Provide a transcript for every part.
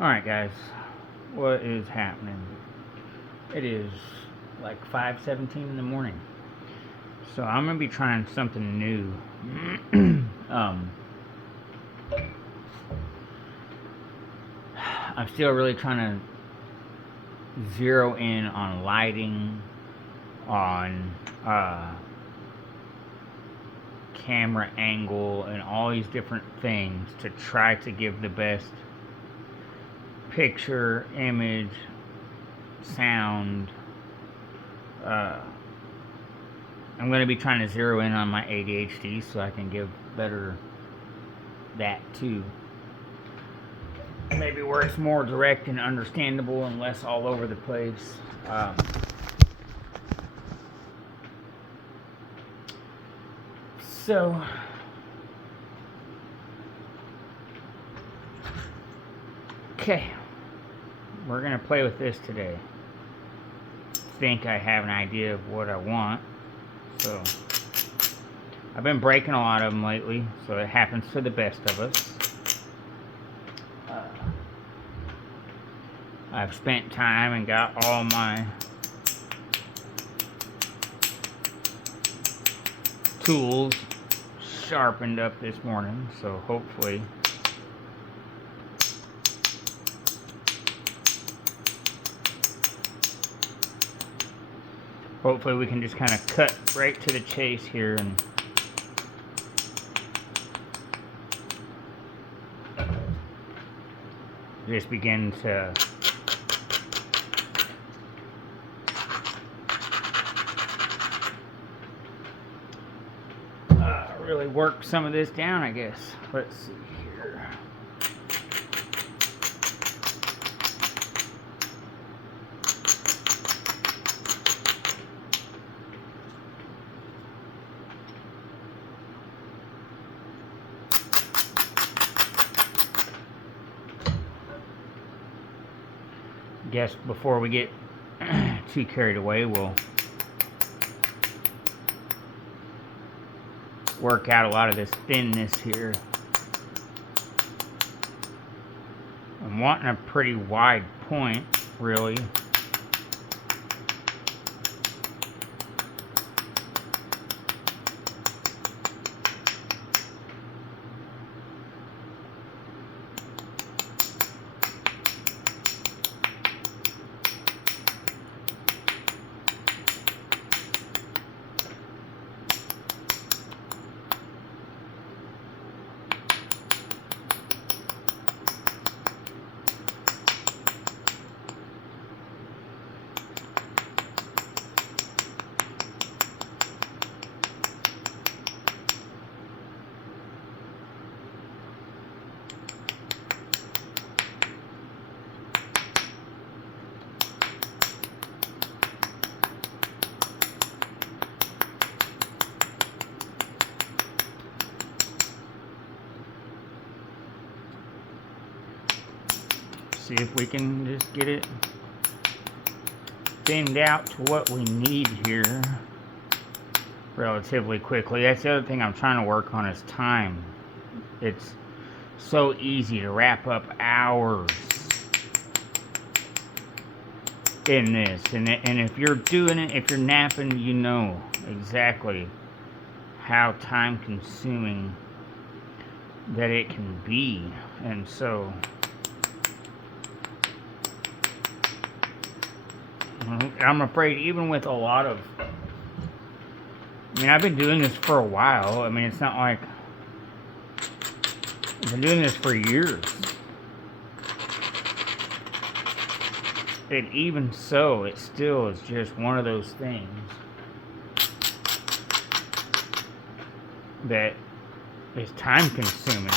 Alright guys, what is happening? It is like 5:17 in the morning. So I'm going to be trying something new. I'm still really trying to zero in on lighting, on camera angle, and all these different things to try to give the best picture, image, sound. I'm going to be trying to zero in on my ADHD so I can give better that too. Maybe where it's more direct and understandable and less all over the place. Okay, we're going to play with this today. Think I have an idea of what I want. So, I've been breaking a lot of them lately, so it happens to the best of us. I've spent time and got all my tools sharpened up this morning, so hopefully we can just kind of cut right to the chase here and just begin to really work some of this down, I guess. Let's see here. Guess before we get too carried away, we'll work out a lot of this thinness here. I'm wanting a pretty wide point, really. See if we can just get it thinned out to what we need here relatively quickly. That's the other thing I'm trying to work on is time. It's so easy to wrap up hours in this. And if you're doing it, if you're napping, you know exactly how time consuming that it can be. And so I'm afraid even with a lot of, I've been doing this for a while. It's not like, I've been doing this for years. And even so, it still is just one of those things that is time consuming.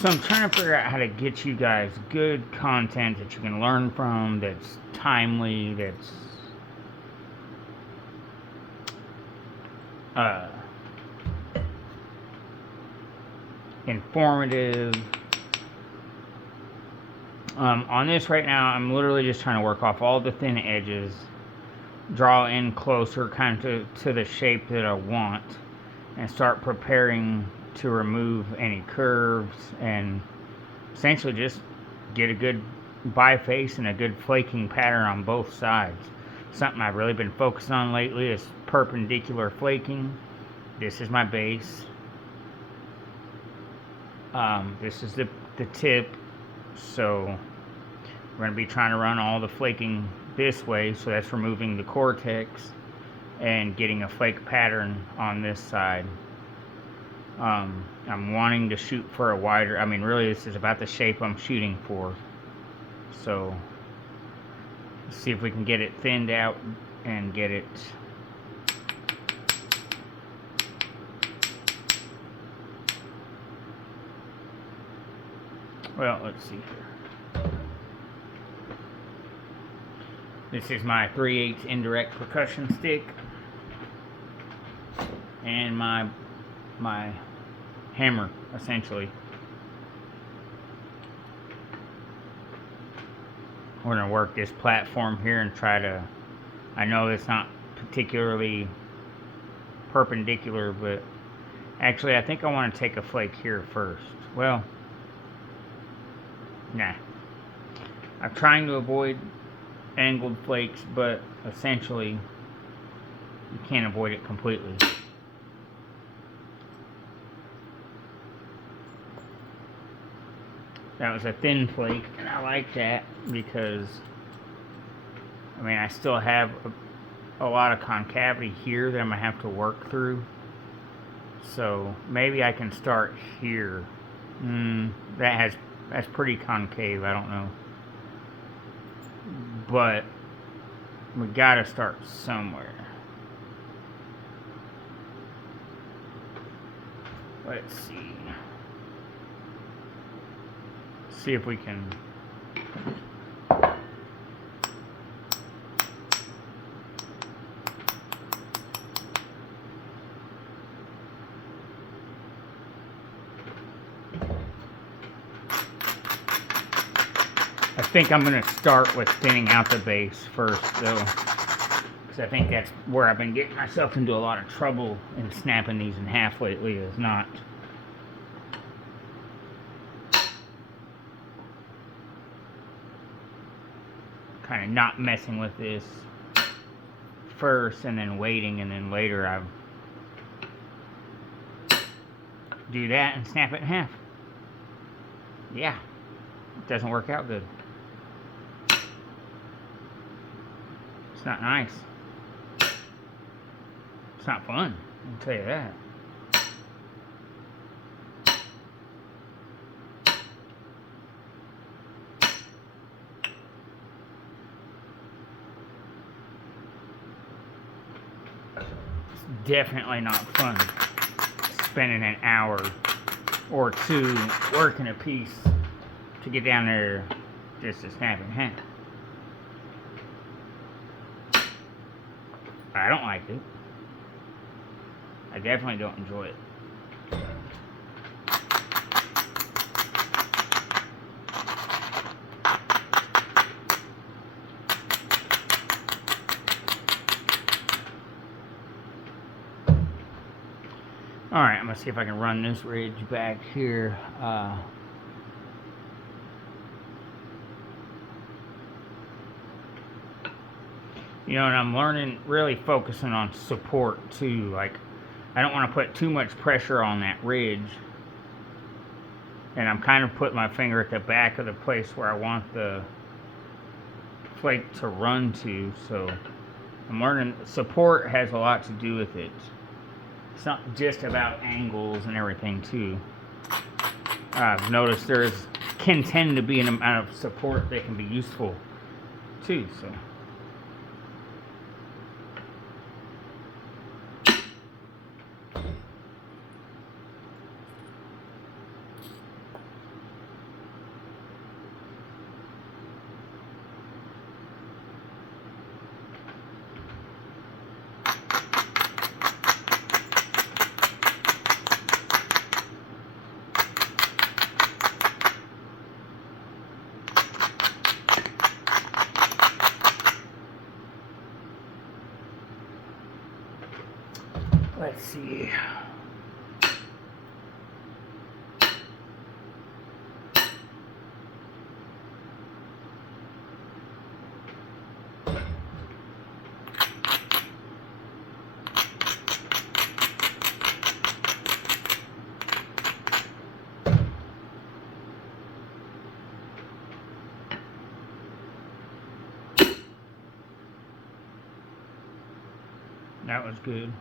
So I'm trying to figure out how to get you guys good content that you can learn from, that's timely, that's informative. On this right now, I'm literally just trying to work off all the thin edges, draw in closer kind of to the shape that I want, and start preparing to remove any curves and essentially just get a good biface and a good flaking pattern on both sides. Something I've really been focusing on lately is perpendicular flaking. This is my base. This is the tip. So we're going to be trying to run all the flaking this way. So that's removing the cortex and getting a flake pattern on this side. I'm wanting to shoot for a wider, really this is about the shape I'm shooting for. So let's see if we can get it thinned out and get it well, let's see here. This is my 3/8 indirect percussion stick and my hammer, essentially. We're going to work this platform here and try to, I know it's not particularly perpendicular, but actually I think I want to take a flake here first. Well, nah. I'm trying to avoid angled flakes, but essentially you can't avoid it completely. That was a thin flake, and I like that because, I still have a lot of concavity here that I'm going to have to work through. So maybe I can start here. That's pretty concave, I don't know. But we got to start somewhere. Let's see. See if we can I think I'm going to start with thinning out the base first, though, because I think that's where I've been getting myself into a lot of trouble in snapping these in half lately, is not kind of not messing with this first and then waiting, and then later I do that and snap it in half. Yeah, it doesn't work out good. It's not nice. It's not fun, I'll tell you that. Definitely not fun spending an hour or two working a piece to get down there just to snap it in half. I don't like it. I definitely don't enjoy it. Alright, I'm going to see if I can run this ridge back here. And I'm learning, really focusing on support too. Like, I don't want to put too much pressure on that ridge. And I'm kind of putting my finger at the back of the place where I want the flake to run to. So I'm learning support has a lot to do with it. It's not just about angles and everything too. I've noticed can tend to be an amount of support that can be useful too. So. That was good.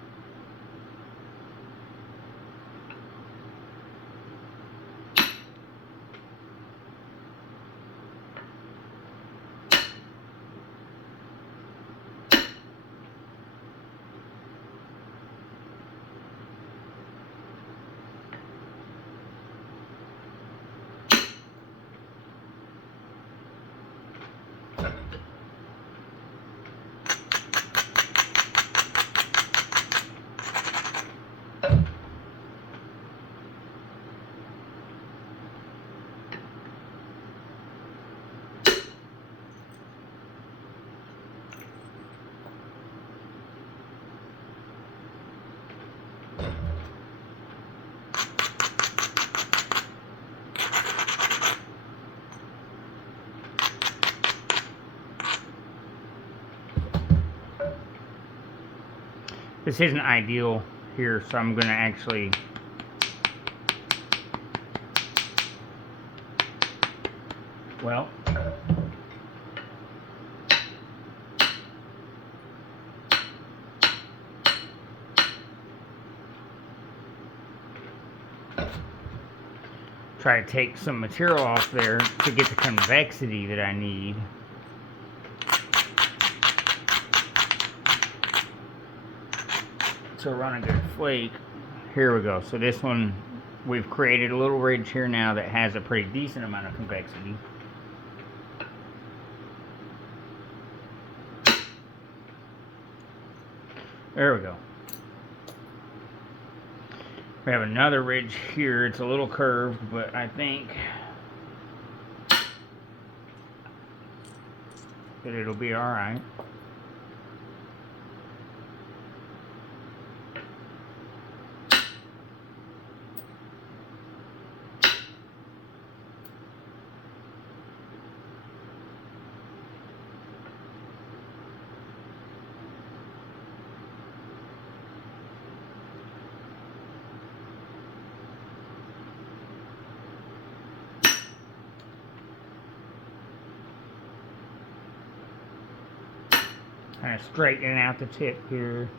This isn't ideal here, so I'm going to actually try to take some material off there to get the convexity that I need. So run a good flake. Here we go. So this one, we've created a little ridge here now that has a pretty decent amount of convexity. There we go. We have another ridge here. It's a little curved, but I think that it'll be all right. Kind of straightening out the tip here.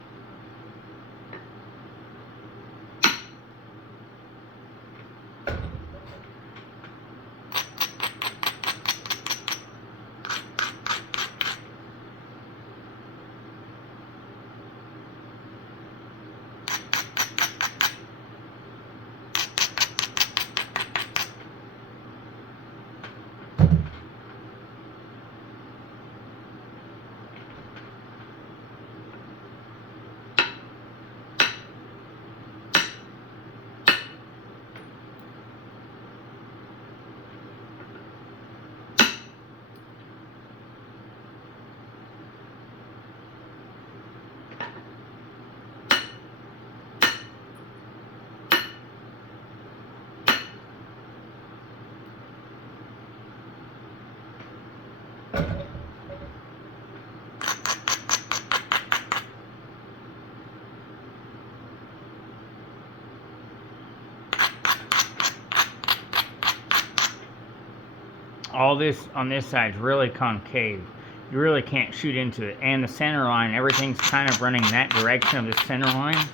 All this on this side is really concave. You really can't shoot into it. And the center line, everything's kind of running that direction of the center line.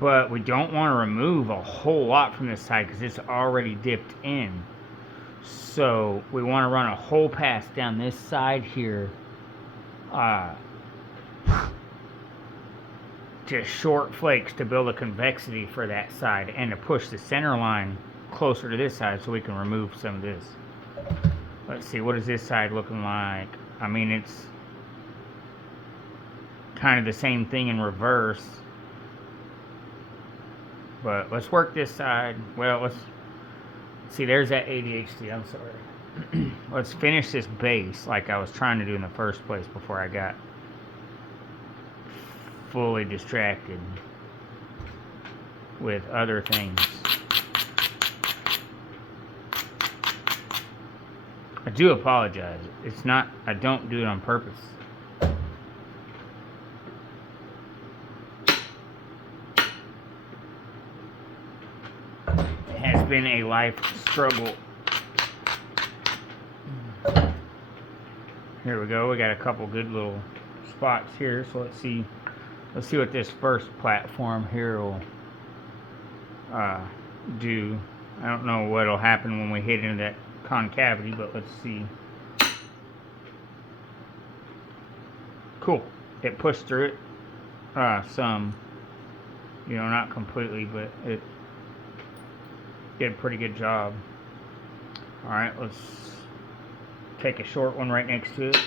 But we don't want to remove a whole lot from this side because it's already dipped in. So we want to run a whole pass down this side here. Just short flakes to build a convexity for that side and to push the center line closer to this side so we can remove some of this. Let's see, what is this side looking like? I mean, it's kind of the same thing in reverse. But let's work this side. Well, let's see, there's that ADHD, I'm sorry. Let's finish this base like I was trying to do in the first place before I got fully distracted with other things. I do apologize. It's not, I don't do it on purpose. It has been a life struggle. Here we go. We got a couple good little spots here. So let's see Let's see what this first platform here will do. I don't know what'll happen when we hit into that concavity, but let's see. Cool. It pushed through it some. You know, not completely, but it did a pretty good job. Alright, let's take a short one right next to it.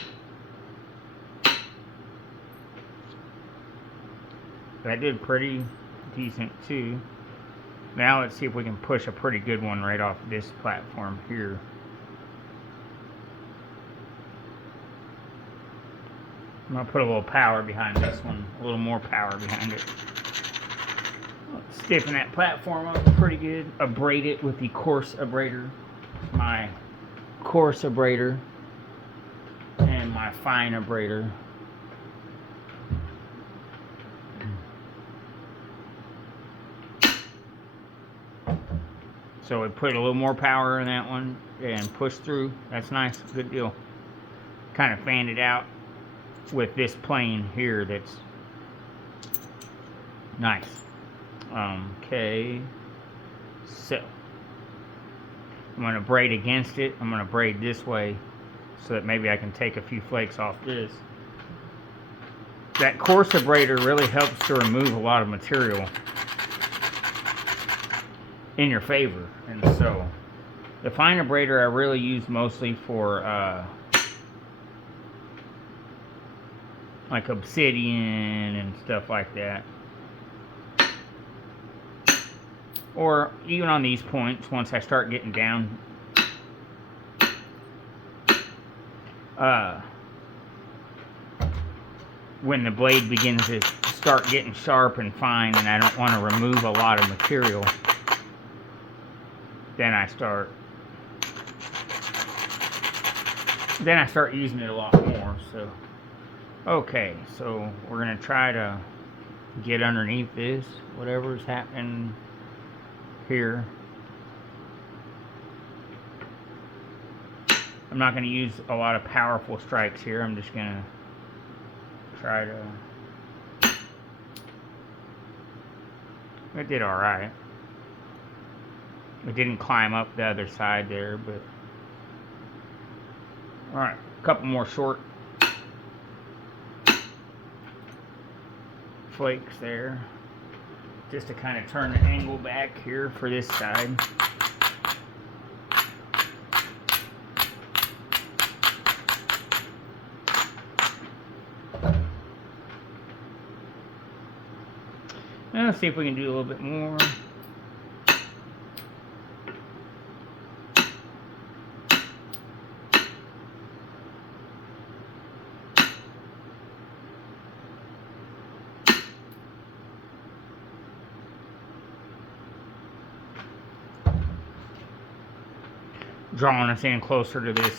That did pretty decent too. Now let's see if we can push a pretty good one right off this platform here. I'm going to put a little power behind this one, a little more power behind it. Let's stiffen that platform up pretty good. Abrade it with the coarse abrader. My coarse abrader and my fine abrader. So we put a little more power in that one and push through. That's nice, good deal. Kind of fanned it out with this plane here that's nice. Okay, so I'm going to braid against it. I'm going to braid this way so that maybe I can take a few flakes off this. That coarse abrader really helps to remove a lot of material in your favor. And so the fine abrader I really use mostly for like obsidian and stuff like that. Or even on these points, once I start getting down when the blade begins to start getting sharp and fine and I don't want to remove a lot of material, then I start using it a lot more. So okay, so we're gonna try to get underneath this, whatever's happening here. I'm not going to use a lot of powerful strikes here. I'm just going to try to... It did alright. It didn't climb up the other side there, but... Alright, a couple more short flakes there. Just to kind of turn the angle back here for this side. Now let's see if we can do a little bit more. Drawing us in closer to this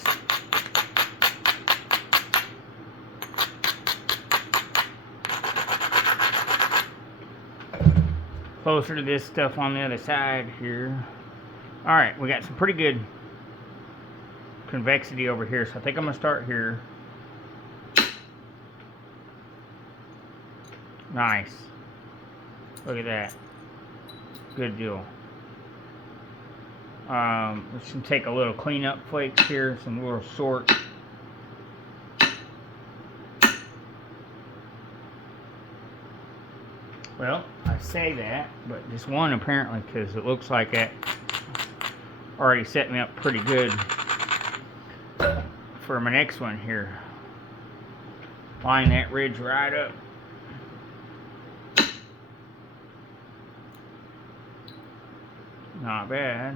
stuff on the other side here. Alright, we got some pretty good convexity over here, so I think I'm going to start here. Nice. Look at that. Good deal. We should take a little cleanup flakes here, some little short. Well, I say that, but just one apparently, because it looks like that already set me up pretty good for my next one here. Line that ridge right up. Not bad.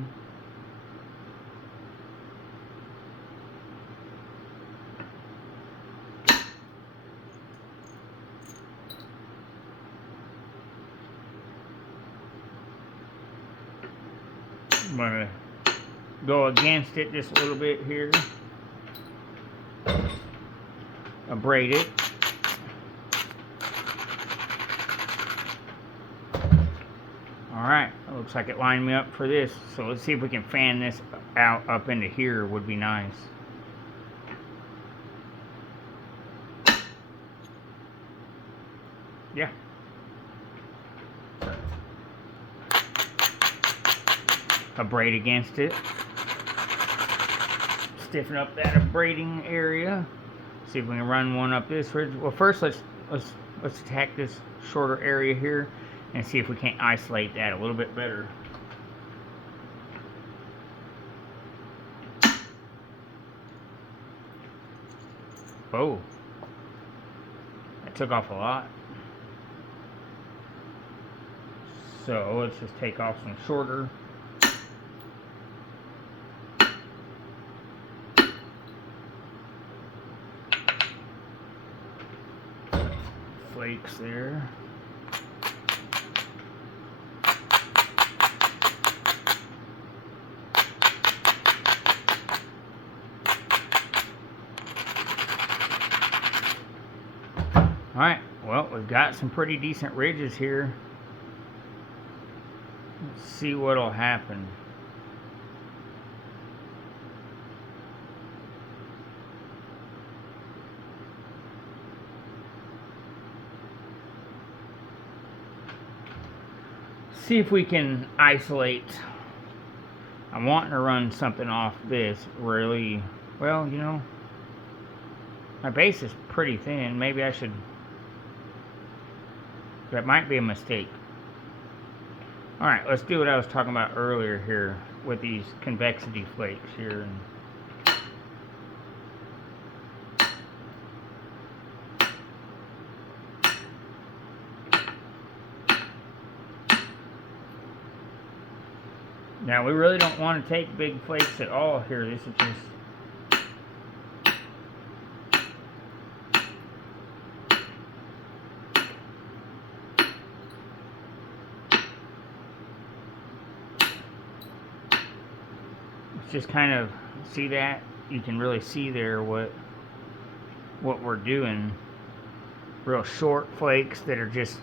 I'm going to go against it just a little bit here. Abrade it. Alright, it looks like it lined me up for this. So let's see if we can fan this out up into here, would be nice. Yeah, abrade against it. Stiffen up that abrading area. See if we can run one up this ridge. Well, first let's attack this shorter area here and see if we can't isolate that a little bit better. Oh, that took off a lot. So let's just take off some shorter. Flakes there. Alright, well, we've got some pretty decent ridges here. Let's see what'll happen. See if we can isolate. I'm wanting to run something off this really, well, you know, my base is pretty thin. Maybe I should, that might be a mistake. Alright, let's do what I was talking about earlier here with these convexity flakes here. Now we really don't want to take big flakes at all here. This is just kind of, see that? You can really see there what we're doing. Real short flakes that are just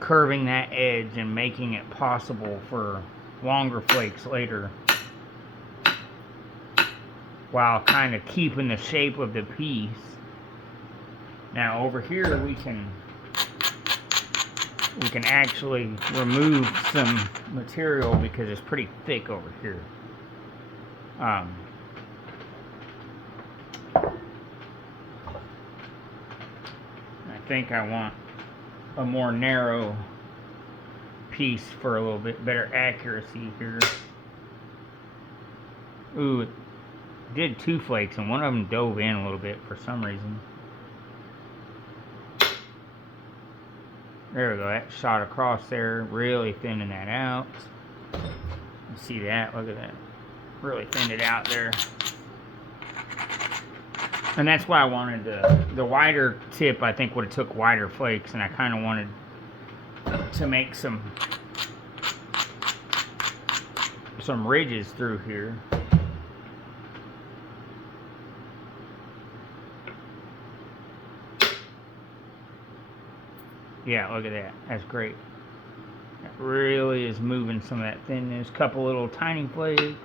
curving that edge and making it possible for longer flakes later, while kind of keeping the shape of the piece. Now over here we can actually remove some material because it's pretty thick over here. I think I want a more narrow piece for a little bit better accuracy here. Ooh, it did 2 flakes and one of them dove in a little bit for some reason. There we go, that shot across there, really thinning that out. You see that? Look at that. Really thinned it out there. And that's why I wanted the wider tip. I think would have took wider flakes, and I kind of wanted to make some ridges through here. Yeah, look at that. That's great. That really is moving some of that thinness. Couple little tiny flakes.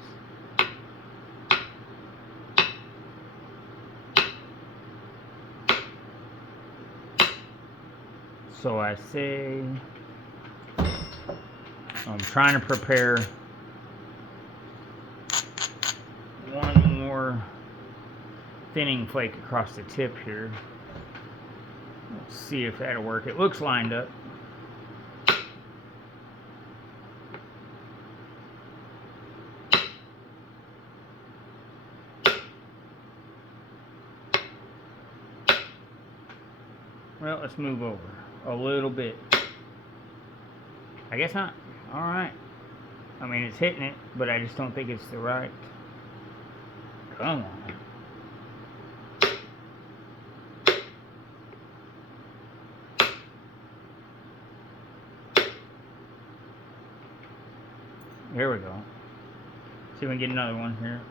So I say, I'm trying to prepare one more thinning flake across the tip here. Let's see if that'll work. It looks lined up. Well, let's move over a little bit. I guess not. Alright. I mean, it's hitting it, but I just don't think it's the right. Come on. There we go. See if we can get another one here.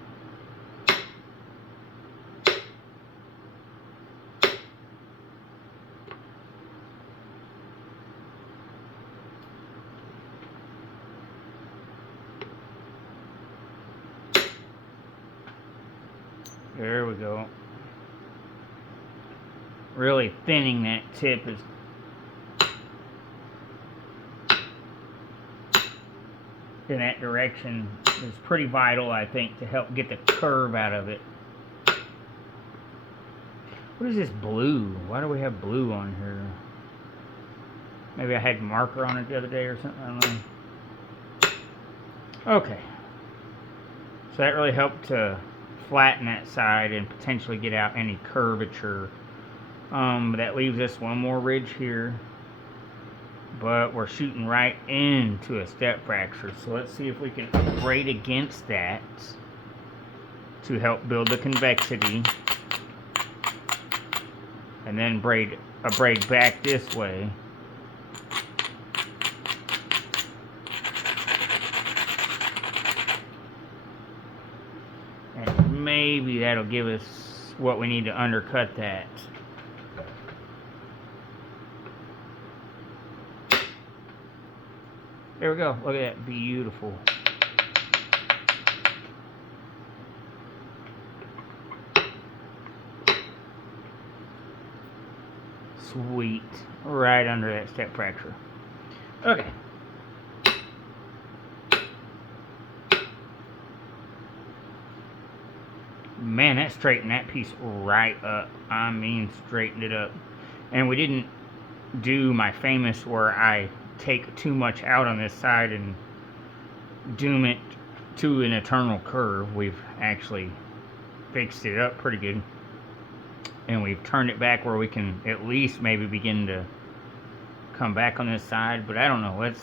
There we go. Really thinning that tip is in that direction is pretty vital, I think, to help get the curve out of it. What is this blue? Why do we have blue on here? Maybe I had marker on it the other day or something, I don't know. Okay. So that really helped to flatten that side and potentially get out any curvature. That leaves us one more ridge here. But we're shooting right into a step fracture. So let's see if we can braid against that to help build the convexity. And then braid back this way. And maybe that'll give us what we need to undercut that. There we go. Look at that. Beautiful. Sweet. Right under that step fracture. Okay. Man, that straightened that piece right up. I mean, straightened it up. And we didn't do my famous where I take too much out on this side and doom it to an eternal curve. We've actually fixed it up pretty good. And we've turned it back where we can at least maybe begin to come back on this side. But I don't know. Let's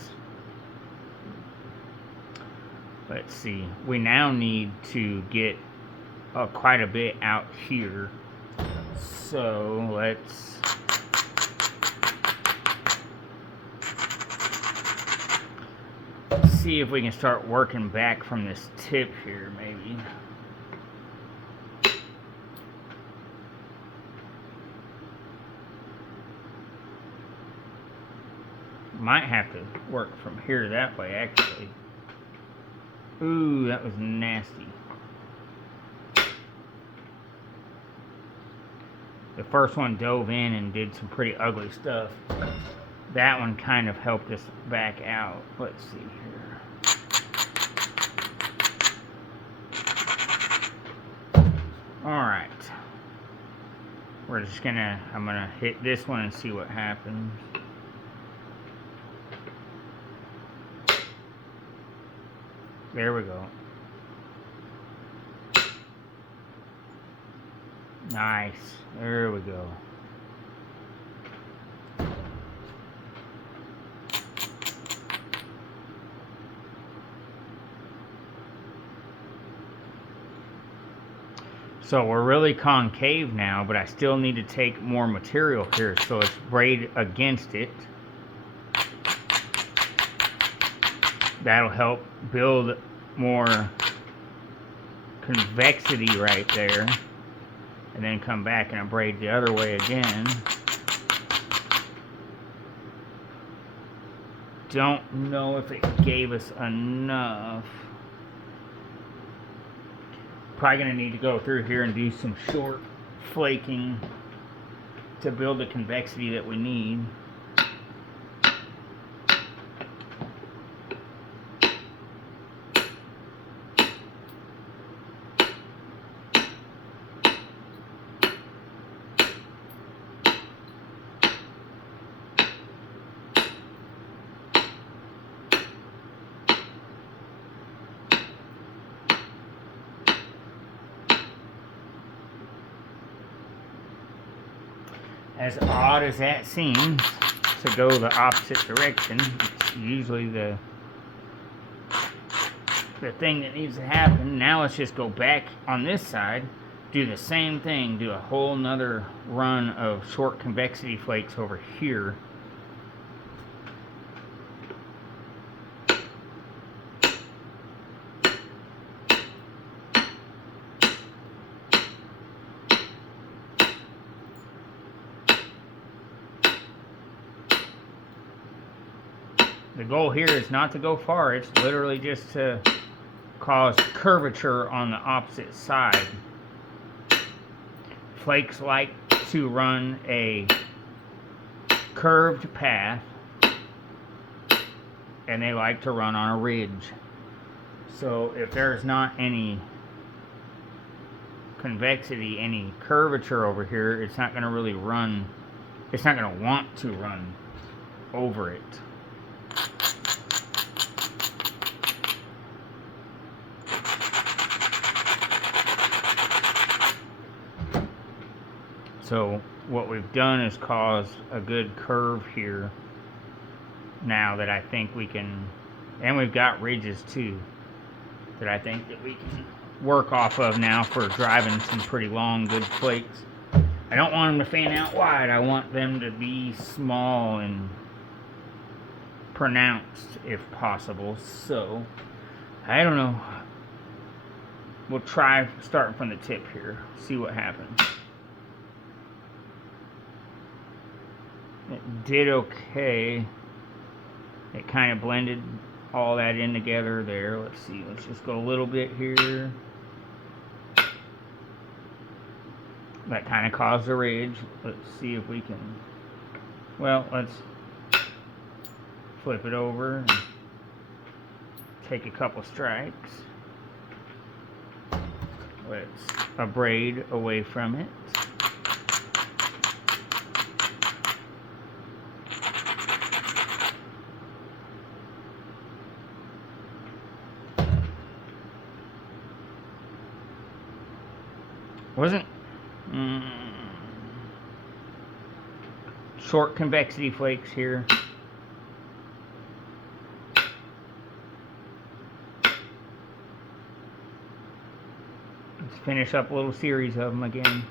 see. We now need to get quite a bit out here. So let's see if we can start working back from this tip here, maybe. Might have to work from here that way, actually. Ooh, that was nasty. The first one dove in and did some pretty ugly stuff. That one kind of helped us back out. Let's see here. Alright. We're just I'm gonna hit this one and see what happens. There we go. Nice. There we go. So we're really concave now, but I still need to take more material here, so let's braid against it. That'll help build more convexity right there. And then come back and braid the other way again. Don't know if it gave us enough. Probably going to need to go through here and do some short flaking to build the convexity that we need. As odd as that seems, to go the opposite direction, it's usually the thing that needs to happen. Now let's just go back on this side, do the same thing, do a whole nother run of short convexity flakes over here. The goal here is not to go far, it's literally just to cause curvature on the opposite side. Flakes like to run a curved path, and they like to run on a ridge. So if there's not any convexity, any curvature over here, it's not going to really run, it's not going to want to run over it. So what we've done is caused a good curve here now that I think we can, and we've got ridges too that I think that we can work off of now for driving some pretty long good flakes. I don't want them to fan out wide. I want them to be small and pronounced if possible. So I don't know. We'll try starting from the tip here. See what happens. It did okay. It kind of blended all that in together there. Let's see. Let's just go a little bit here. That kind of caused a ridge. Let's see if we can. Well, let's flip it over and take a couple strikes. Let's abrade away from it. Wasn't short convexity flakes here. Let's finish up a little series of them again.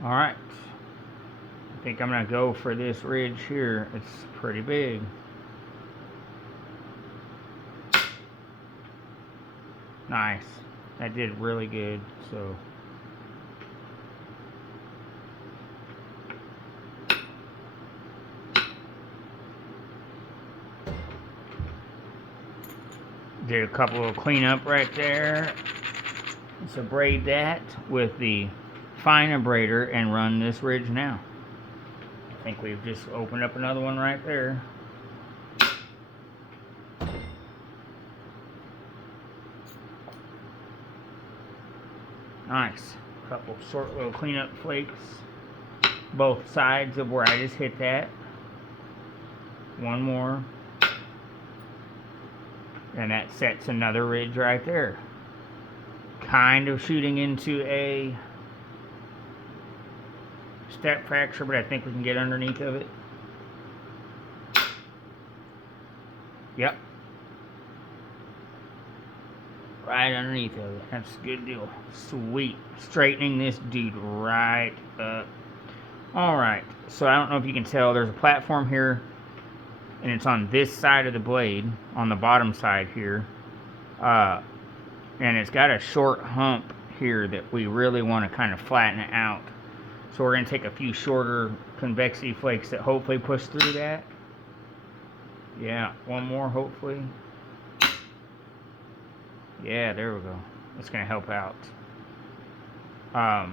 Alright, I think I'm going to go for this ridge here. It's pretty big. Nice. That did really good. So did a couple of cleanup right there. Let's abrade that with the fine abrader and run this ridge now. I think we've just opened up another one right there. Nice. Couple short little cleanup flakes. Both sides of where I just hit that. One more. And that sets another ridge right there. Kind of shooting into a step fracture, but I think we can get underneath of it. Yep. Right underneath of it. That's a good deal. Sweet. Straightening this dude right up. Alright. So I don't know if you can tell, there's a platform here, and it's on this side of the blade, on the bottom side here. And it's got a short hump here that we really want to kind of flatten it out. So we're going to take a few shorter convexity flakes that hopefully push through that. Yeah, one more hopefully. Yeah, there we go. That's going to help out. Now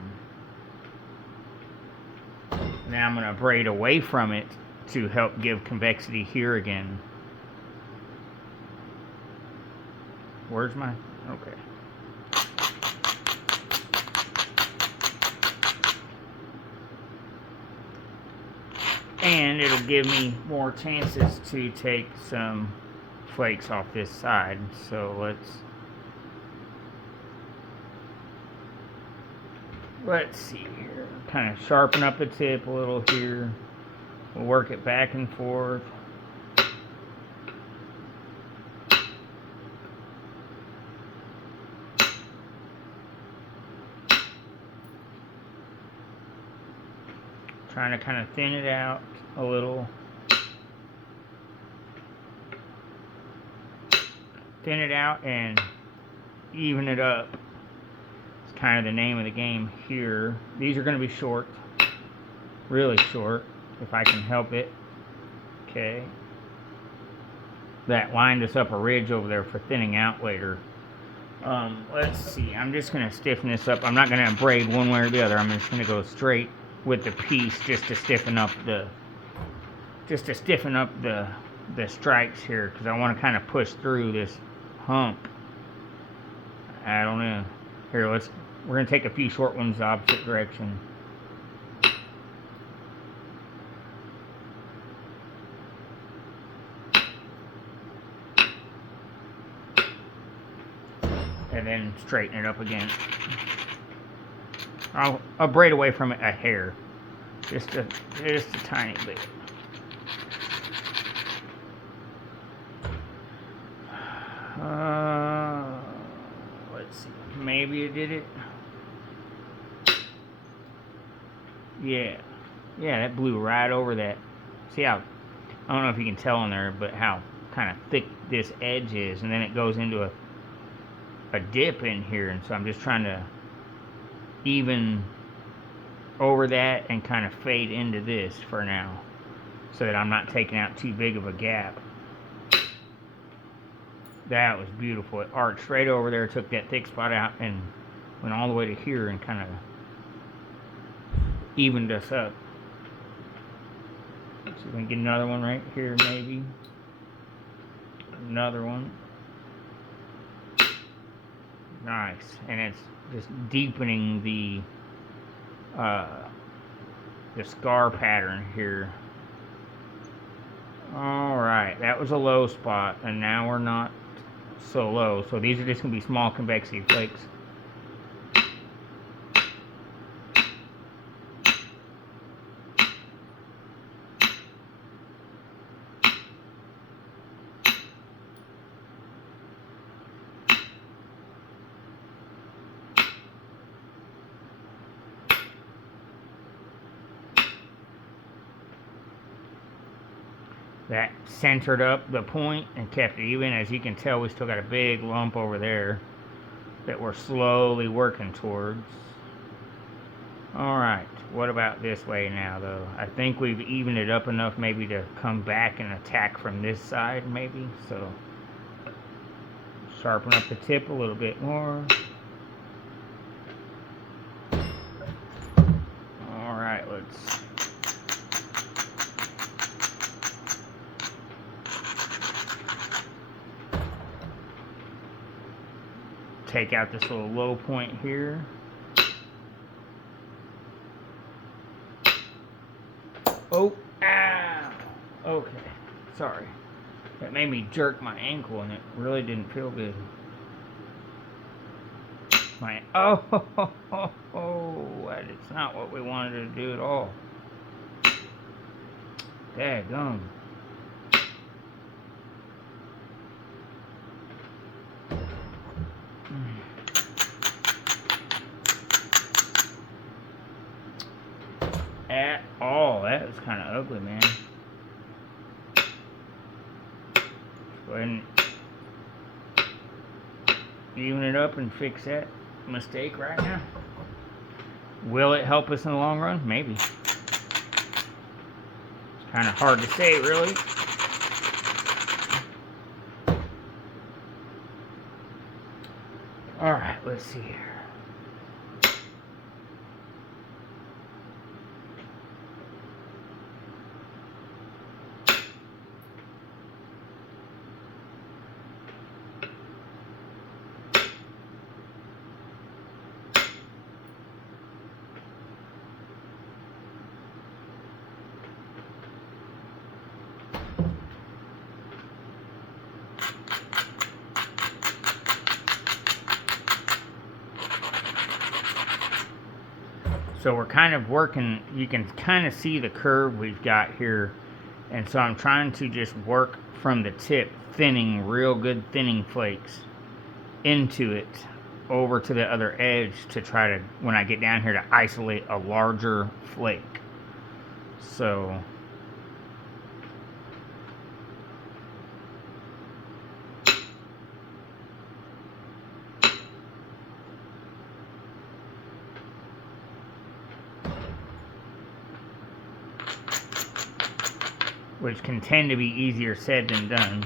I'm going to braid away from it to help give convexity here again. Where's my... Okay. And it'll give me more chances to take some flakes off this side. So let's let's see here. Kind of sharpen up the tip a little here. We'll work it back and forth. Trying to kind of thin it out a little. Thin it out and even it up. It's kind of the name of the game here. These are going to be short. Really short, if I can help it. Okay. That lined us up a ridge over there for thinning out later. Let's see. I'm just going to stiffen this up. I'm not going to braid one way or the other. I'm just going to go straight with the piece just to stiffen up the strikes here, because I want to kind of push through this hump. I don't know. Here, we're going to take a few short ones the opposite direction. And then straighten it up again. I'll braid away from it a hair. Just a tiny bit. Let's see. Maybe it did it. Yeah. Yeah, that blew right over that. See how, I don't know if you can tell in there, but how kind of thick this edge is. And then it goes into a dip in here. And so I'm just trying to even over that and kind of fade into this for now, so that I'm not taking out too big of a gap. That was beautiful. It arched right over there, took that thick spot out, and went all the way to here and kind of evened us up. Let's see if we can get another one right here, maybe. Another one. Nice. And it's just deepening the scar pattern here. Alright, that was a low spot, and now we're not so low. So these are just going to be small convexity flakes. That centered up the point and kept it even. As you can tell, we still got a big lump over there that we're slowly working towards. Alright, what about this way now, though? I think we've evened it up enough maybe to come back and attack from this side, maybe. So, sharpen up the tip a little bit more. Alright, let's... take out this little low point here. Oh, ow! Okay, sorry. That made me jerk my ankle and it really didn't feel good. That is not what we wanted to do at all. Daggum. At all. That was kind of ugly, man. Go ahead and even it up and fix that mistake right now. Will it help us in the long run? Maybe. It's kind of hard to say, really. Alright, let's see here. So we're kind of working, you can kind of see the curve we've got here. And so I'm trying to just work from the tip, thinning, real good thinning flakes into it, over to the other edge to try to, when I get down here, to isolate a larger flake. So which can tend to be easier said than done.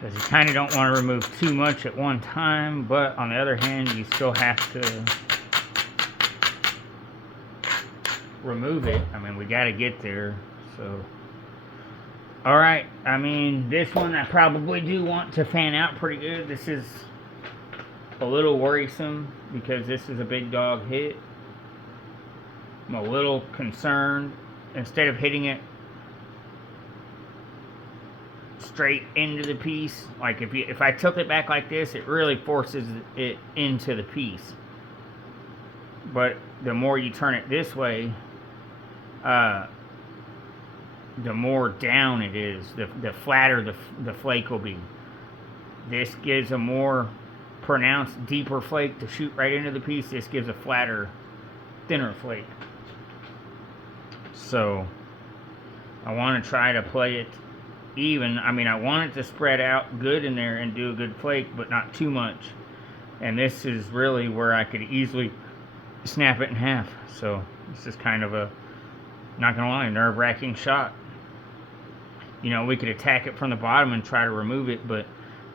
Because you kind of don't want to remove too much at one time, but on the other hand, you still have to remove it. I mean, we got to get there. So, alright, I mean, this one I probably do want to fan out pretty good. This is a little worrisome because this is a big dog hit. I'm a little concerned. Instead of hitting it straight into the piece, like if I tilt it back like this, it really forces it into the piece. But the more you turn it this way, the more down it is, the flatter the flake will be. This gives a more pronounced, deeper flake to shoot right into the piece. This gives a flatter, thinner flake. So I want to try to play it even. I mean, I want it to spread out good in there and do a good flake, but not too much. And this is really where I could easily snap it in half. So this is kind of a, not gonna lie, nerve-wracking shot. You know, we could attack it from the bottom and try to remove it, but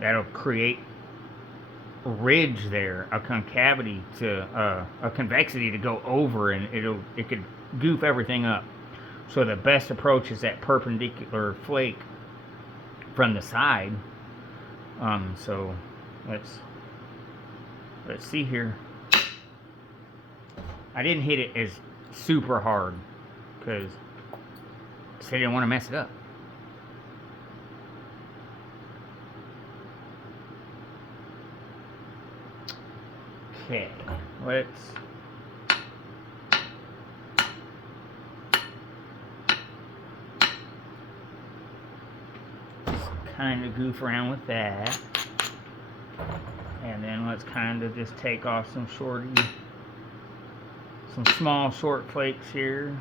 that'll create a ridge there, a concavity to a convexity to go over, and it could goof everything up. So the best approach is that perpendicular flake from the side. So let's see here. I didn't hit it as super hard because I didn't want to mess it up. Okay, let's kind of goof around with that, and then let's kind of just take off some small short flakes here.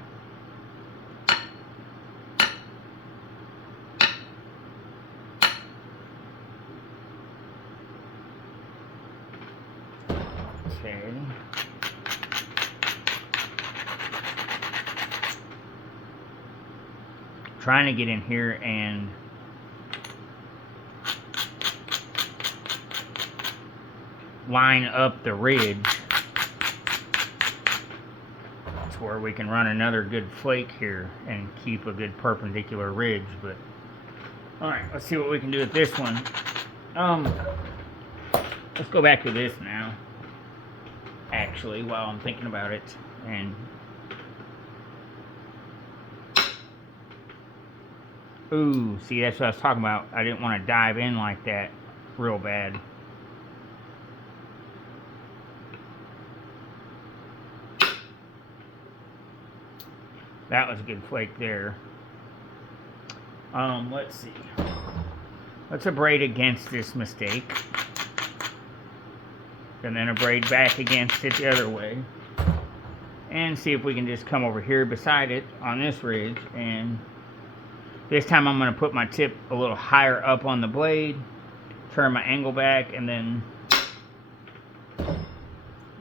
Okay. Trying to get in here and line up the ridge to where we can run another good flake here and keep a good perpendicular ridge. But alright, let's see what we can do with this one. Let's go back to this now, actually, while I'm thinking about it. And ooh, see, that's what I was talking about. I didn't want to dive in like that real bad. That was a good flake there. Let's see. Let's abrade against this mistake. And then abrade back against it the other way. And see if we can just come over here beside it on this ridge. And this time I'm going to put my tip a little higher up on the blade. Turn my angle back and then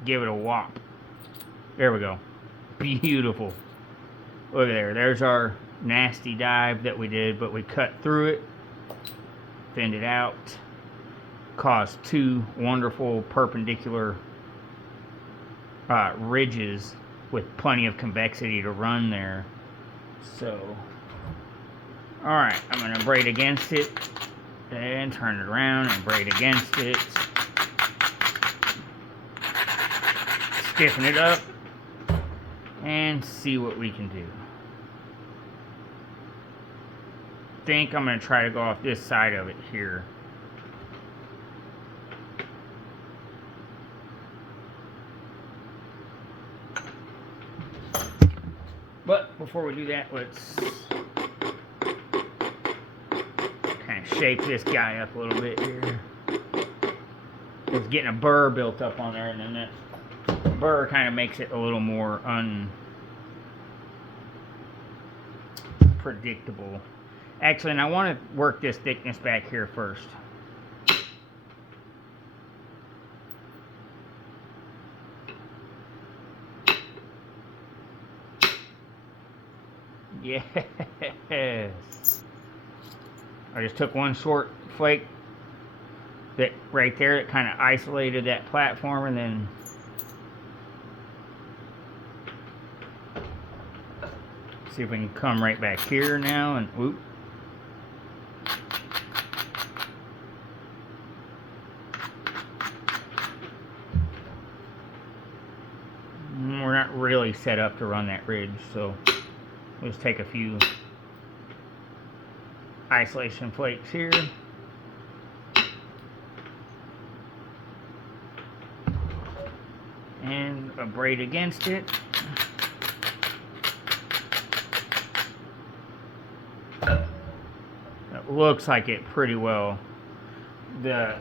give it a whop. There we go. Beautiful. Look at there. There's our nasty dive that we did, but we cut through it. thinned it out, caused two wonderful perpendicular ridges with plenty of convexity to run there. So, alright, I'm going to braid against it and turn it around and braid against it. Stiffen it up and see what we can do. I think I'm going to try to go off this side of it here. But before we do that, let's kind of shape this guy up a little bit here. It's getting a burr built up on there, and then that burr kind of makes it a little more unpredictable. Actually, and I want to work this thickness back here first. Yes. I just took one short flake that right there that kind of isolated that platform, and then see if we can come right back here now and whoop. We're not really set up to run that ridge, so we'll just take a few isolation flakes here. And a braid against it. It looks like it pretty well. The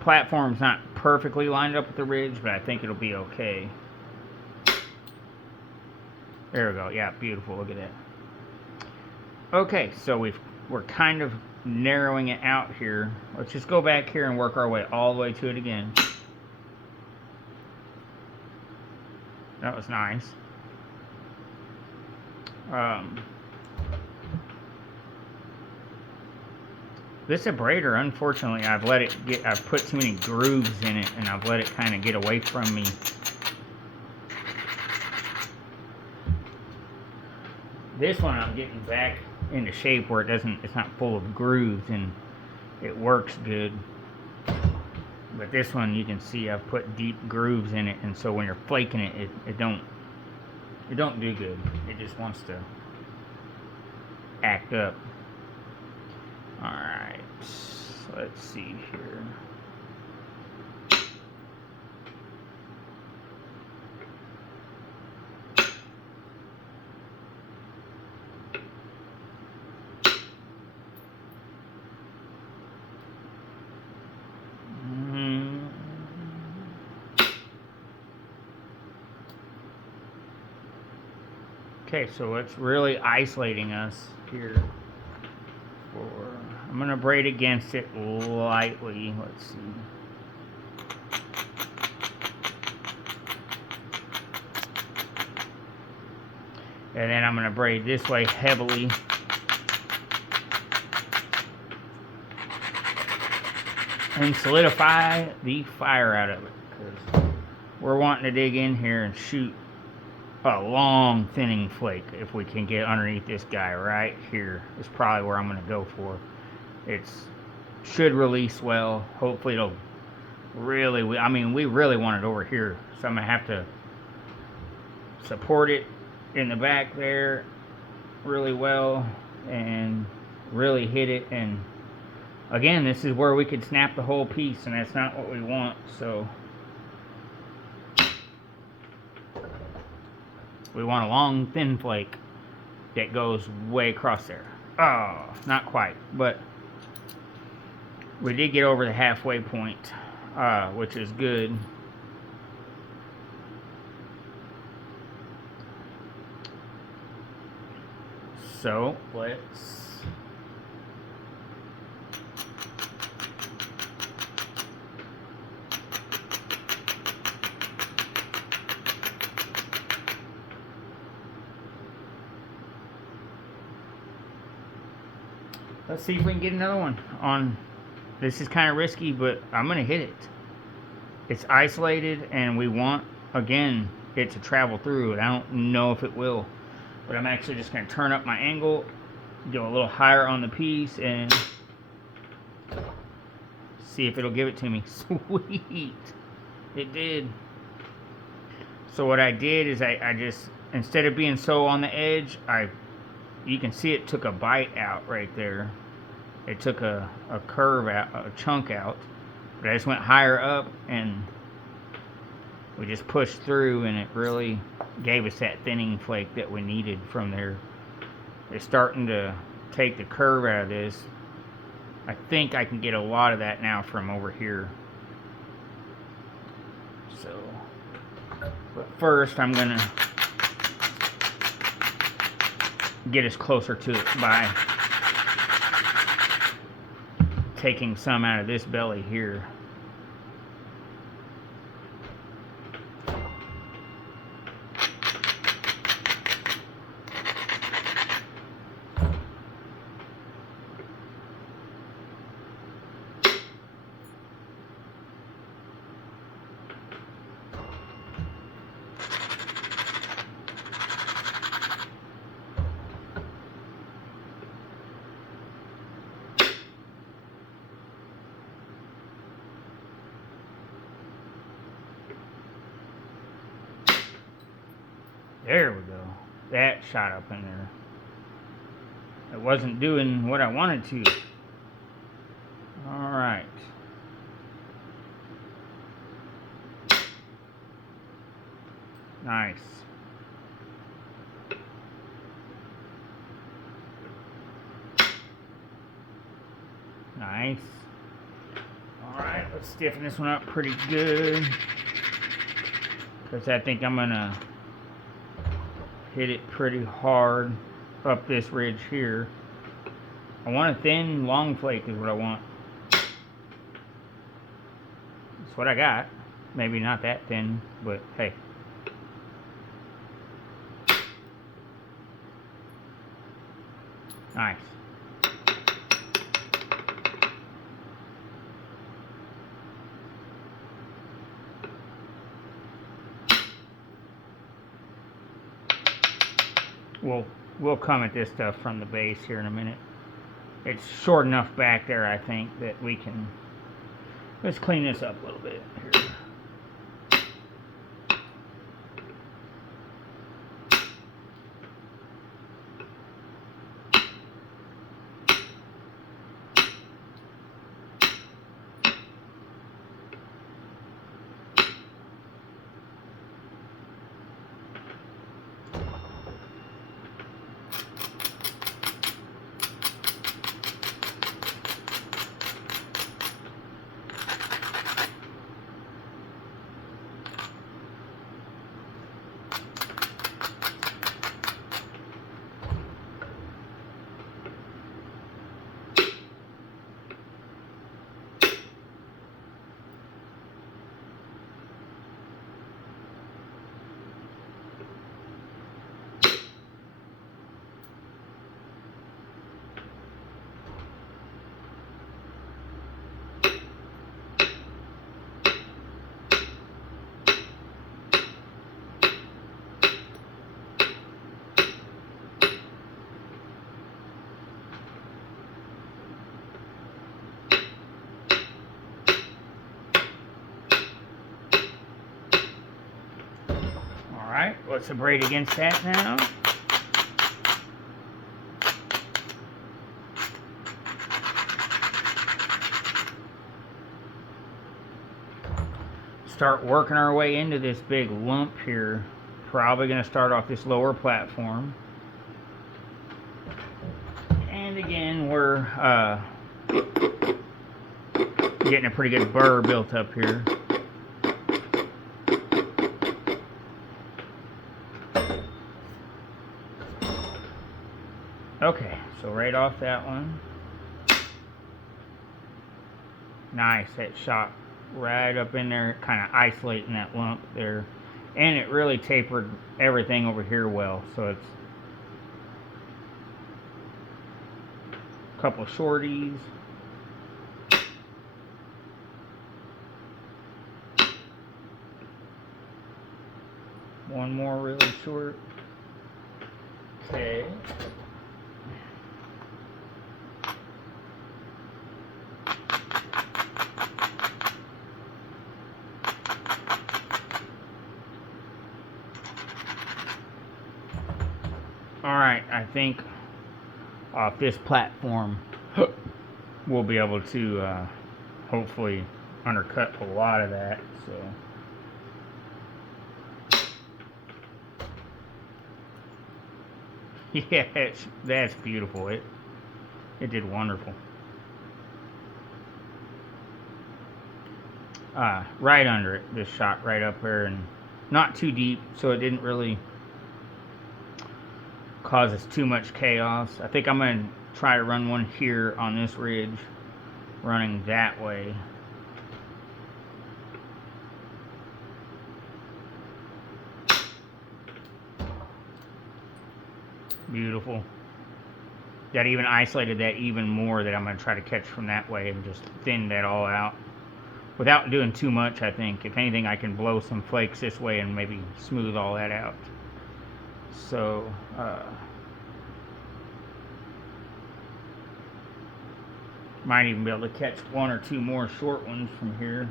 platform's not perfectly lined up with the ridge, but I think it'll be okay. There we go. Yeah, beautiful. Look at that. Okay, so we're kind of narrowing it out here. Let's just go back here and work our way all the way to it again. That was nice. This abrader, unfortunately, I've put too many grooves in it, and I've let it kind of get away from me. This one I'm getting back into shape where it's not full of grooves and it works good. But this one, you can see I've put deep grooves in it, and so when you're flaking it, it don't do good. It just wants to act up. Alright, let's see here. Okay, so it's really isolating us here. I'm going to braid against it lightly. Let's see. And then I'm going to braid this way heavily. And solidify the fire out of it. Because we're wanting to dig in here and shoot a long thinning flake. If we can get underneath this guy right here, is probably where I'm going to go for. Should release well. Hopefully it'll really, I mean, we really want it over here, so I'm going to have to support it in the back there really well and really hit it. And again, this is where we could snap the whole piece, and that's not what we want. So we want a long thin flake that goes way across there. Oh, not quite, but we did get over the halfway point, which is good. So let's Let's see if we can get another one on. This is kind of risky, but I'm going to hit it. It's isolated, and we want, again, it to travel through. And I don't know if it will. But I'm actually just going to turn up my angle, go a little higher on the piece, and see if it'll give it to me. Sweet. It did. So what I did is I just, instead of being so on the edge, you can see it took a bite out right there. It took a curve out, a chunk out. But I just went higher up and we just pushed through, and it really gave us that thinning flake that we needed from there. It's starting to take the curve out of this. I think I can get a lot of that now from over here. So, but first I'm gonna get us closer to it by taking some out of this belly here. There we go. That shot up in there. It wasn't doing what I wanted to. Alright. Nice. Nice. Alright, let's stiffen this one up pretty good. Because I think I'm going to hit it pretty hard up this ridge here. I want a thin, long flake is what I want. That's what I got. Maybe not that thin, but hey. Nice. We'll come at this stuff from the base here in a minute. It's short enough back there, I think, that we can. Let's clean this up a little bit here. Alright, let's abrade against that now. Start working our way into this big lump here. Probably going to start off this lower platform. And again, we're getting a pretty good burr built up here. Okay, so right off that one. Nice, that shot right up in there, kind of isolating that lump there. And it really tapered everything over here well, so it's couple shorties. One more really short. Okay. Alright, I think off this platform we'll be able to hopefully undercut a lot of that. So yeah, that's beautiful. It did wonderful. Right under it, this shot right up there, and not too deep, so it didn't really cause us too much chaos. I think I'm going to try to run one here on this ridge, running that way. Beautiful. That even isolated that even more, that I'm going to try to catch from that way and just thin that all out. Without doing too much, I think. If anything, I can blow some flakes this way and maybe smooth all that out. So, might even be able to catch one or two more short ones from here.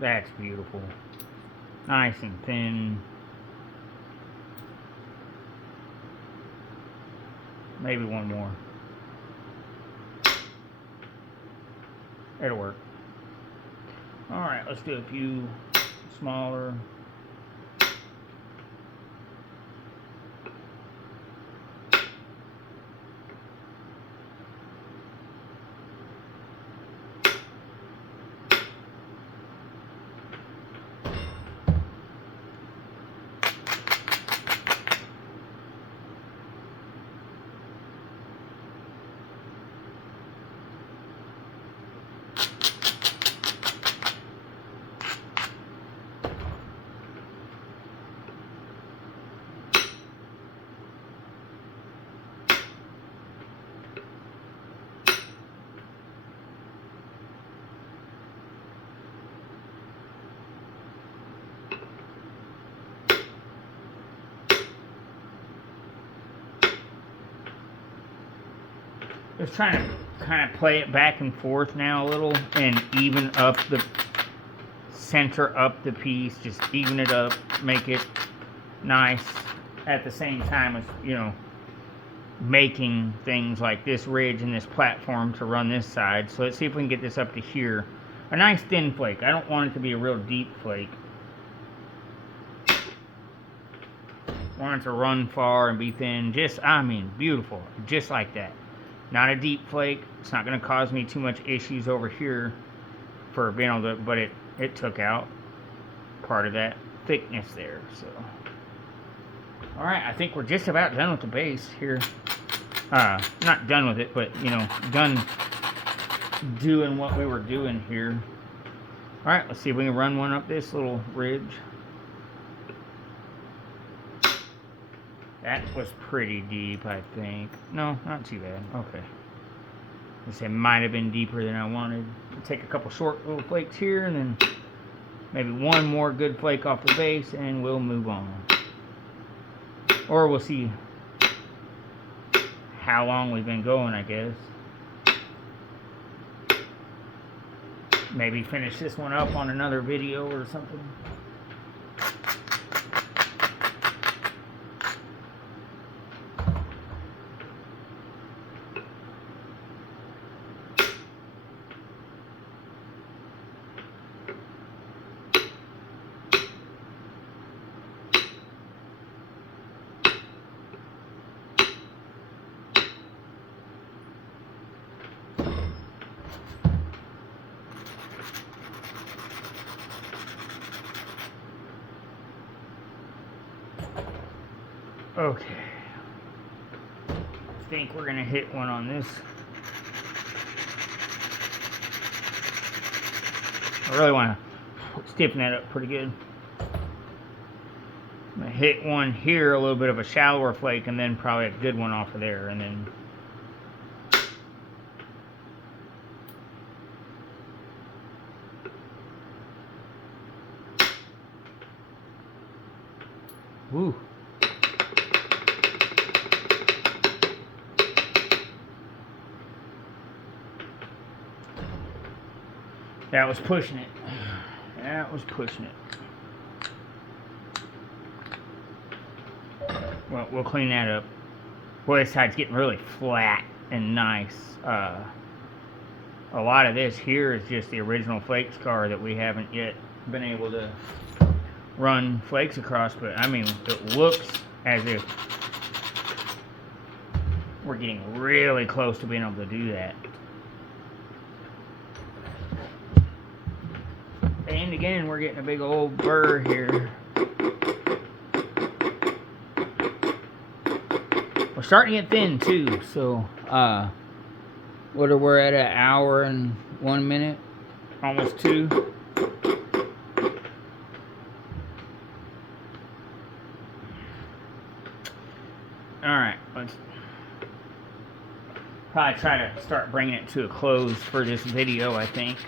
That's beautiful. Nice and thin. Maybe one more. It'll work. Alright, let's do a few smaller. Just trying to kind of play it back and forth now a little and even up the center up the piece, just even it up, make it nice at the same time as, you know, making things like this ridge and this platform to run this side. So let's see if we can get this up to here. A nice thin flake. I don't want it to be a real deep flake. Want it to run far and be thin. Just, I mean, beautiful. Just like that. Not a deep flake. It's not going to cause me too much issues over here for being able to, but it took out part of that thickness there. So, all right, I think we're just about done with the base here. Not done with it, but, you know, done doing what we were doing here. All right, let's see if we can run one up this little ridge. That was pretty deep, I think. No, not too bad. Okay. It might have been deeper than I wanted. Take a couple short little flakes here, and then maybe one more good flake off the base, and we'll move on. Or we'll see how long we've been going, I guess. Maybe finish this one up on another video or something. Okay, I think we're gonna hit one on this. I really want to stiffen that up pretty good. I'm gonna hit one here, a little bit of a shallower flake, and then probably a good one off of there, and then woo. That was pushing it. That was pushing it. Well, we'll clean that up. Boy, this side's getting really flat and nice. A lot of this here is just the original flake scar that we haven't yet been able to run flakes across, but I mean, it looks as if we're getting really close to being able to do that. And again, we're getting a big old burr here. We're starting to get thin too, so what are we at, an hour and 1 minute? Almost 2. Alright, let's probably try to start bringing it to a close for this video, I think.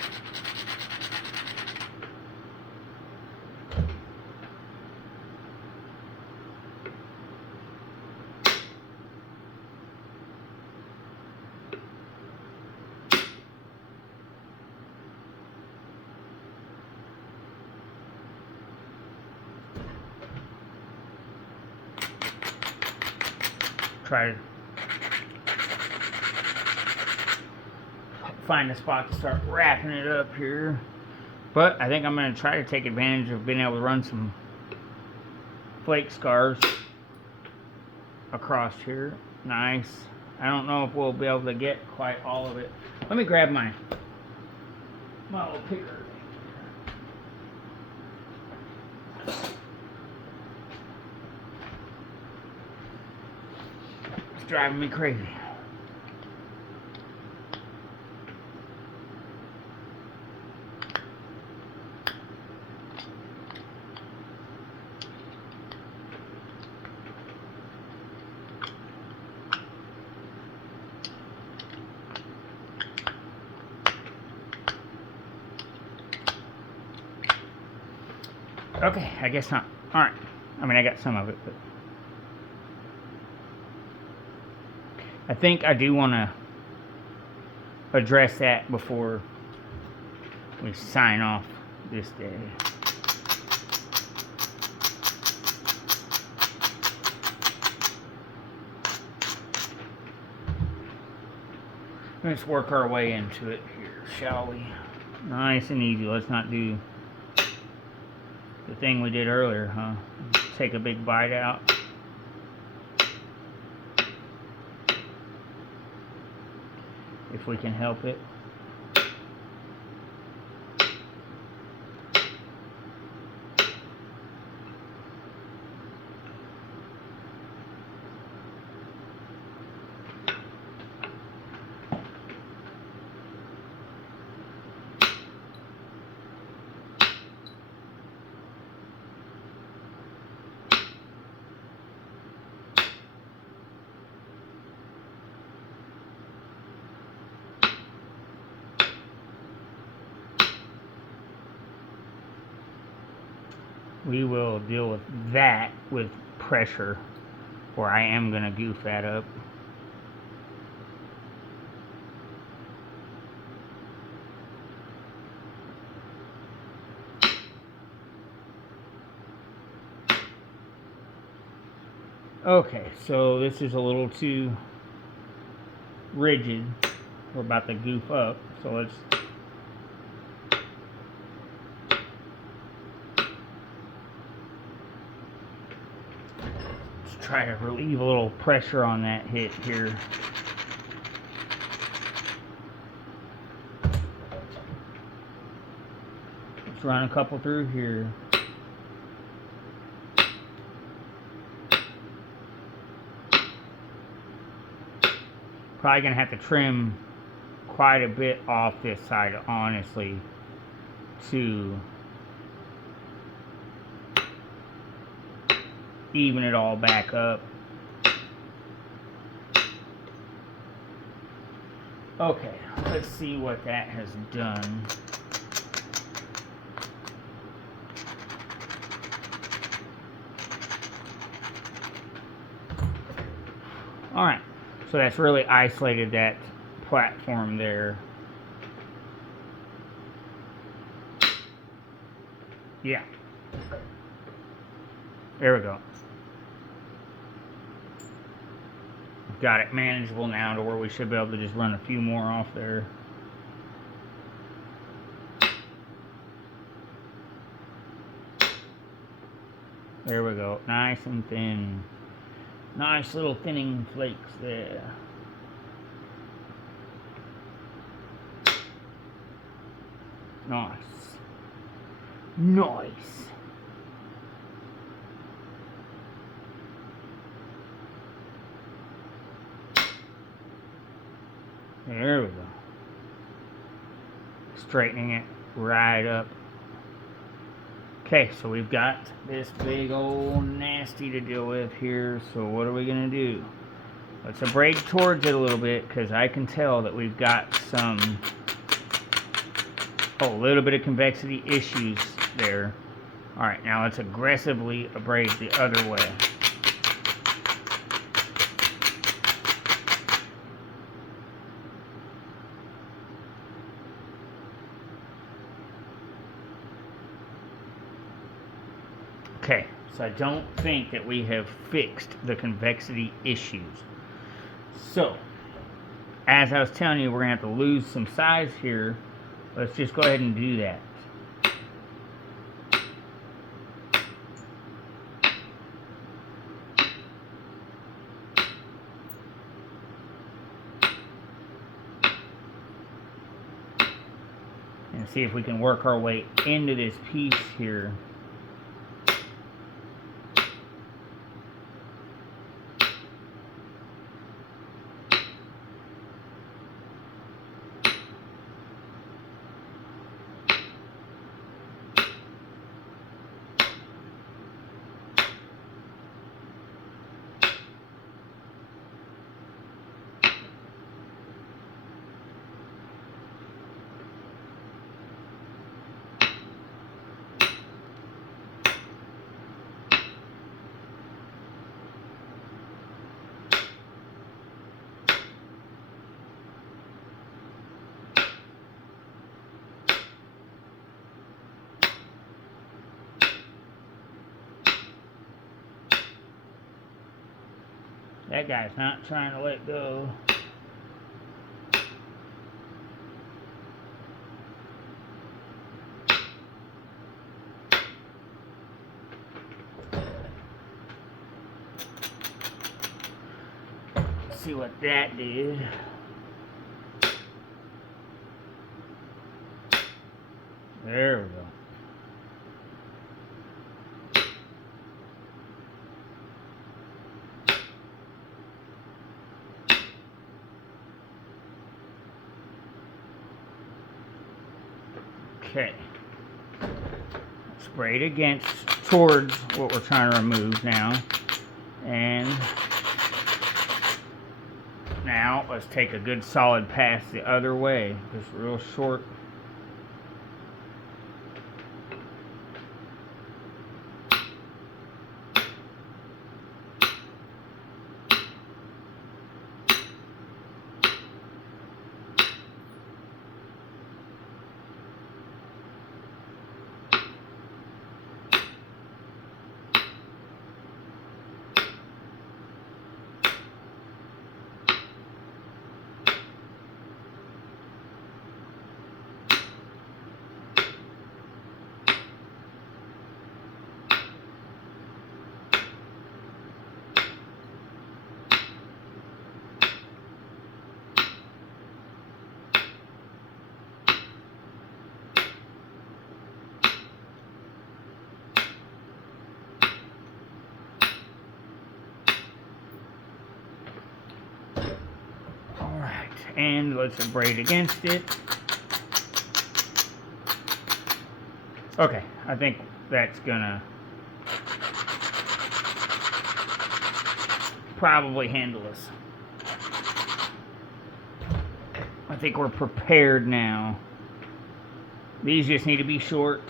Try to find a spot to start wrapping it up here. But I think I'm going to try to take advantage of being able to run some flake scars across here. Nice. I don't know if we'll be able to get quite all of it. Let me grab my little picker. It's driving me crazy. Okay, I guess not. Alright. I mean, I got some of it, but I think I do want to address that before we sign off this day. Let's work our way into it here, shall we? Nice and easy. Let's not do the thing we did earlier, huh? Take a big bite out. If we can help it. We will deal with that with pressure, or I am going to goof that up. Okay, so this is a little too rigid. We're about to goof up, so let's try to relieve a little pressure on that hit here. Let's run a couple through here. Probably gonna have to trim quite a bit off this side, honestly, to even it all back up. Okay, let's see what that has done. Alright, so that's really isolated that platform there. Yeah. There we go. Got it manageable now to where we should be able to just run a few more off there. There we go. Nice and thin. Nice little thinning flakes there. Nice. Nice. There we go. Straightening it right up. Okay, so we've got this big old nasty to deal with here. So what are we going to do? Let's abrade towards it a little bit, because I can tell that we've got some, a little bit of convexity issues there. Alright, now let's aggressively abrade the other way. Okay, so I don't think that we have fixed the convexity issues. So, as I was telling you, we're going to have to lose some size here. Let's just go ahead and do that. And see if we can work our way into this piece here. That guy's not trying to let go. Let's see what that did. There we go. Okay, spray it against, towards what we're trying to remove now. And now let's take a good solid pass the other way, just real short. And let's abrade against it. Okay, I think that's gonna probably handle us. I think we're prepared now. These just need to be short.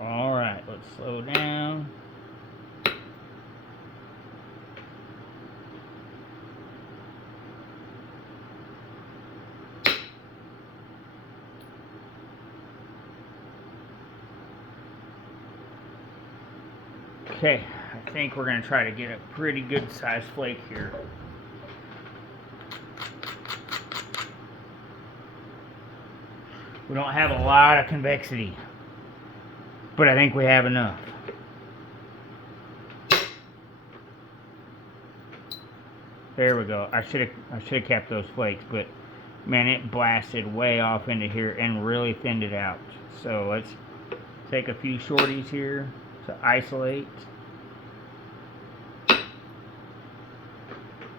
All right, let's slow down. Okay, I think we're going to try to get a pretty good sized flake here. We don't have a lot of convexity, but I think we have enough. There we go. I should have kept those flakes, but man, it blasted way off into here and really thinned it out. So let's take a few shorties here to isolate.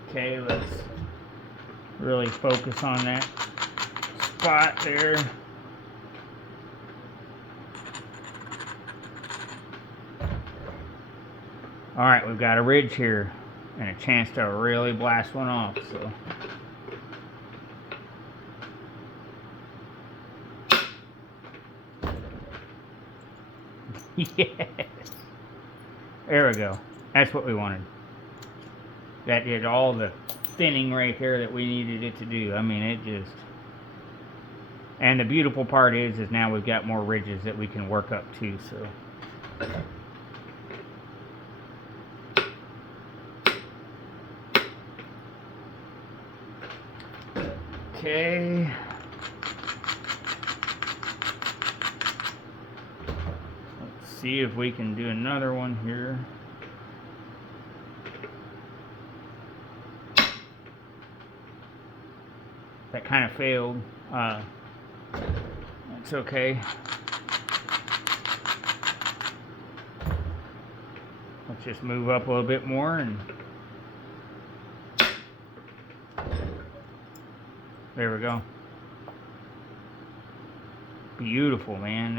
Okay, let's really focus on that spot there. Alright, we've got a ridge here and a chance to really blast one off, so. Yes! There we go. That's what we wanted. That did all the thinning right there that we needed it to do. I mean, it just... And the beautiful part is now we've got more ridges that we can work up to, so... Okay. Let's see if we can do another one here. That kind of failed. It's okay. Let's just move up a little bit more and there we go. Beautiful, man.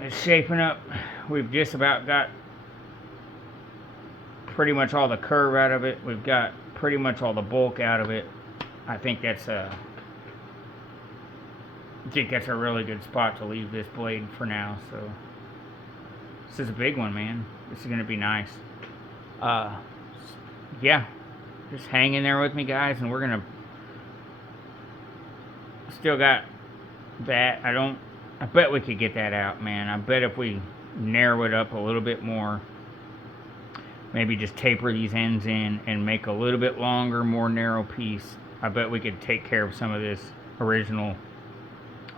It's shaping up. We've just about got pretty much all the curve out of it. We've got pretty much all the bulk out of it. I think that's a really good spot to leave this blade for now. So this is a big one, man. This is gonna be nice. Yeah, just hang in there with me, guys, and we're gonna still got that. I bet we could get that out, man. I bet if we narrow it up a little bit more, maybe just taper these ends in and make a little bit longer, more narrow piece, I bet we could take care of some of this original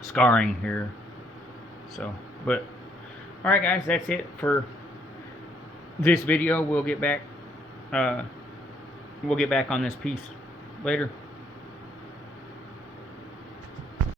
scarring here. So, but alright guys, that's it for this video. We'll get back on this piece later.